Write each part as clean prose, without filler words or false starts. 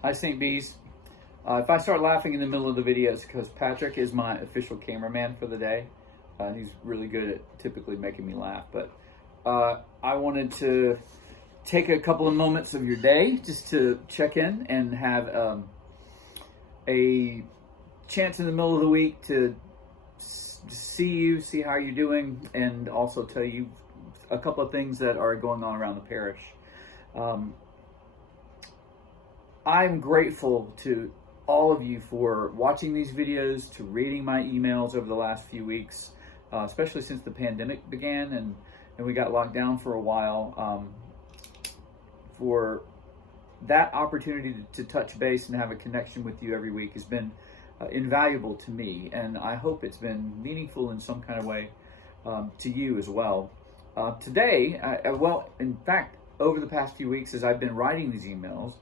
Hi, St. B's. If I start laughing in the middle of the video, it's because Patrick is my official cameraman for the day. He's really good at typically making me laugh. But I wanted to take a couple of moments of your day just to check in and have a chance in the middle of the week to see how you're doing, and also tell you a couple of things that are going on around the parish. I'm grateful to all of you for watching these videos, to reading my emails over the last few weeks, especially since the pandemic began and we got locked down for a while. For that opportunity to touch base and have a connection with you every week has been invaluable to me, and I hope it's been meaningful in some kind of way to you as well. Today, in fact, over the past few weeks as I've been writing these emails,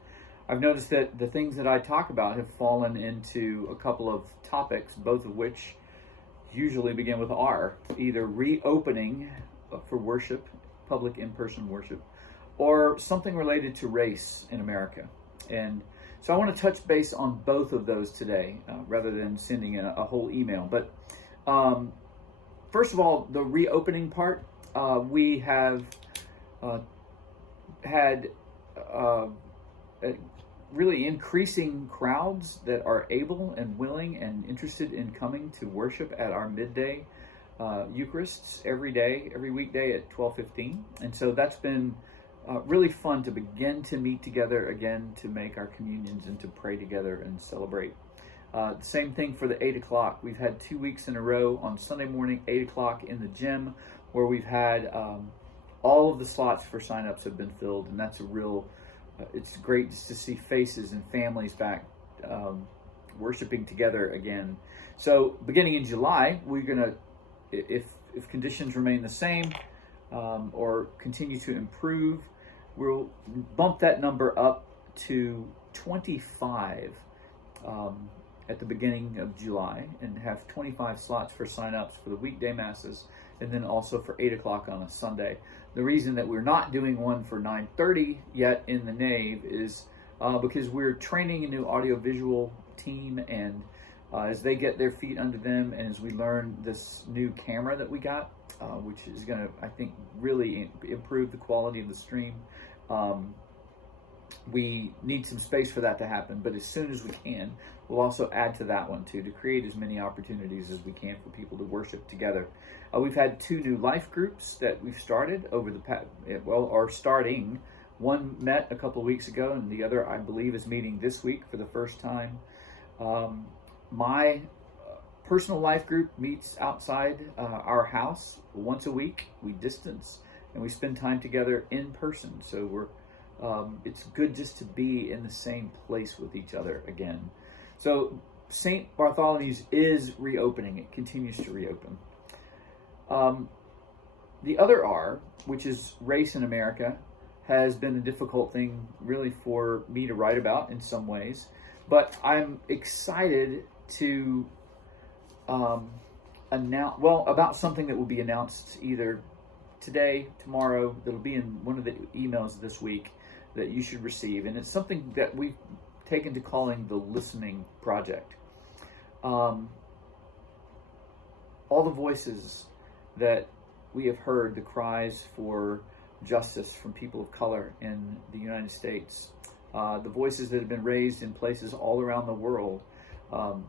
I've noticed that the things that I talk about have fallen into a couple of topics, both of which usually begin with R, either reopening for worship, public in-person worship, or something related to race in America. And so I want to touch base on both of those today, rather than sending a whole email. But first of all, the reopening part, we have had really increasing crowds that are able and willing and interested in coming to worship at our midday Eucharists every weekday at 12:15. And so that's been really fun to begin to meet together again, to make our communions and to pray together and celebrate. Same thing for the 8 o'clock. We've had 2 weeks in a row on Sunday morning, 8 o'clock in the gym, where we've had all of the slots for signups have been filled, and that's a real it's great just to see faces and families back worshiping together again. So beginning in July, we're gonna, if conditions remain the same or continue to improve, we'll bump that number up to 25 at the beginning of July, and have 25 slots for signups for the weekday masses, and then also for 8 o'clock on a Sunday. The reason that we're not doing one for 9:30 yet in the nave is because we're training a new audiovisual team, and as they get their feet under them, and as we learn this new camera that we got, which is going to, I think, really improve the quality of the stream, we need some space for that to happen. But as soon as we can, we'll also add to that one too, to create as many opportunities as we can for people to worship together. We've had 2 new life groups that we've started over the past, are starting. One met a couple of weeks ago, and the other, I believe, is meeting this week for the first time. My personal life group meets outside our house once a week. We distance and we spend time together in person. So it's good just to be in the same place with each other again. So St. Bartholomew's is reopening. It continues to reopen. The other R, which is race in America, has been a difficult thing really for me to write about in some ways. But I'm excited to announce, about something that will be announced either today, tomorrow. That'll be in one of the emails this week that you should receive. And it's something that we've taken to calling the Listening Project. All the voices that we have heard, the cries for justice from people of color in the United States, the voices that have been raised in places all around the world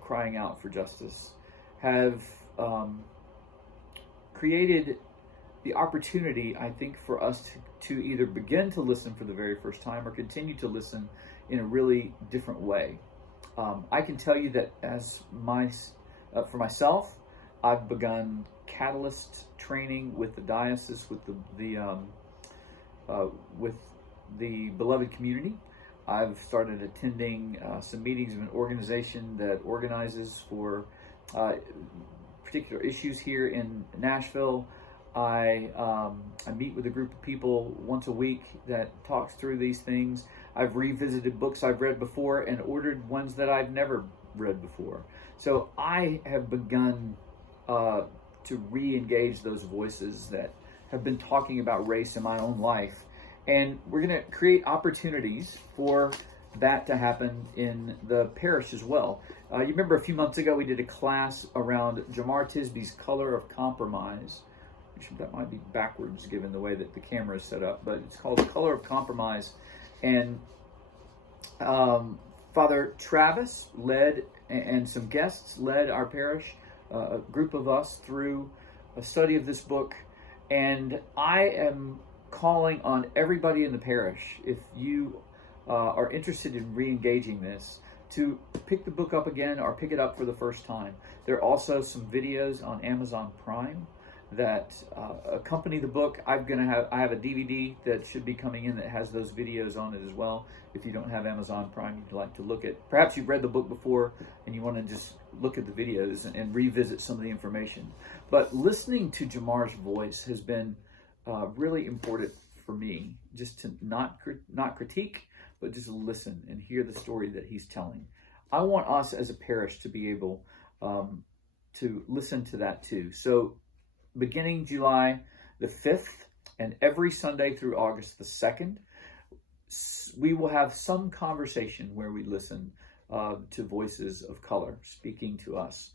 crying out for justice, have created the opportunity, I think, for us to either begin to listen for the very first time or continue to listen in a really different way. I can tell you that for myself, I've begun catalyst training with the diocese, with the beloved community. I've started attending some meetings of an organization that organizes for particular issues here in Nashville. I meet with a group of people once a week that talks through these things. I've revisited books I've read before and ordered ones that I've never read before. So I have begun to re-engage those voices that have been talking about race in my own life. And we're going to create opportunities for that to happen in the parish as well. You remember a few months ago we did a class around Jamar Tisby's Color of Compromise. That might be backwards given the way that the camera is set up, but it's called Color of Compromise. And Father Travis led, and some guests led our parish, a group of us, through a study of this book. And I am calling on everybody in the parish, if you are interested in re-engaging this, to pick the book up again or pick it up for the first time. There are also some videos on Amazon Prime that accompany the book. I have a DVD that should be coming in that has those videos on it as well. If you don't have Amazon Prime, you'd like to look at, perhaps you've read the book before and you want to just look at the videos and revisit some of the information. But listening to Jamar's voice has been really important for me, just to not critique, but just listen and hear the story that he's telling. I want us as a parish to be able to listen to that too. So beginning July the 5th and every Sunday through August the 2nd, we will have some conversation where we listen to voices of color speaking to us,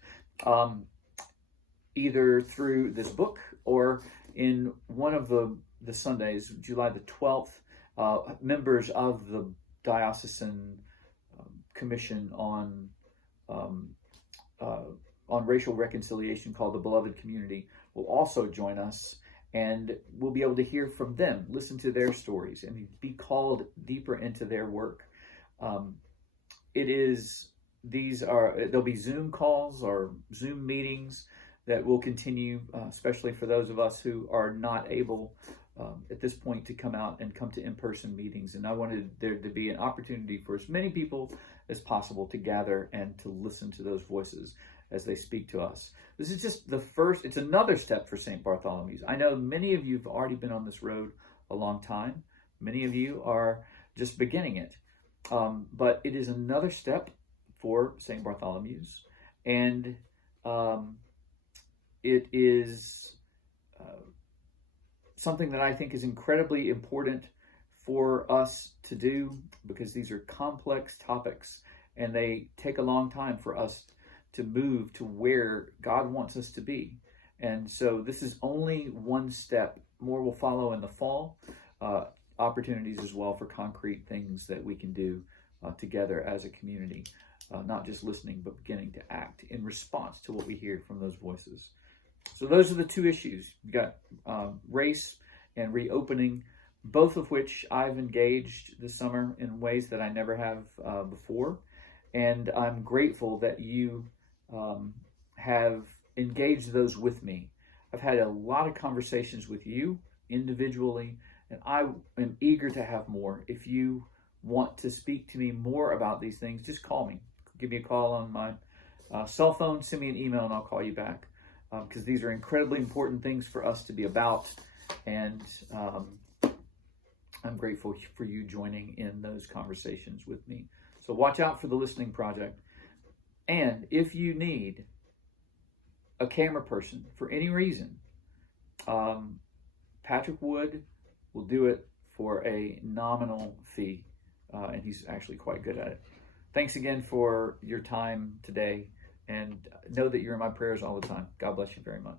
either through this book or in one of the Sundays, July the 12th, members of the Diocesan Commission on Racial Reconciliation, called the Beloved Community, will also join us, and we'll be able to hear from them, listen to their stories, and be called deeper into their work. There'll be Zoom calls or Zoom meetings that will continue, especially for those of us who are not able at this point to come out and come to in-person meetings. And I wanted there to be an opportunity for as many people as possible to gather and to listen to those voices as they speak to us. This is just the first, it's another step for St. Bartholomew's. I know many of you have already been on this road a long time. Many of you are just beginning it. But it is another step for St. Bartholomew's. And it is something that I think is incredibly important for us to do, because these are complex topics and they take a long time for us to move to where God wants us to be. And so this is only one step. More will follow in the fall. Opportunities as well for concrete things that we can do together as a community, not just listening, but beginning to act in response to what we hear from those voices. So those are the two issues. You've got race and reopening, both of which I've engaged this summer in ways that I never have before. And I'm grateful that you have engaged those with me. I've had a lot of conversations with you individually, and I am eager to have more. If you want to speak to me more about these things, just call me. Give me a call on my cell phone, send me an email, and I'll call you back. Because these are incredibly important things for us to be about, and I'm grateful for you joining in those conversations with me. So watch out for the Listening Project. And if you need a camera person for any reason, Patrick Wood will do it for a nominal fee, and he's actually quite good at it. Thanks again for your time today. And know that you're in my prayers all the time. God bless you very much.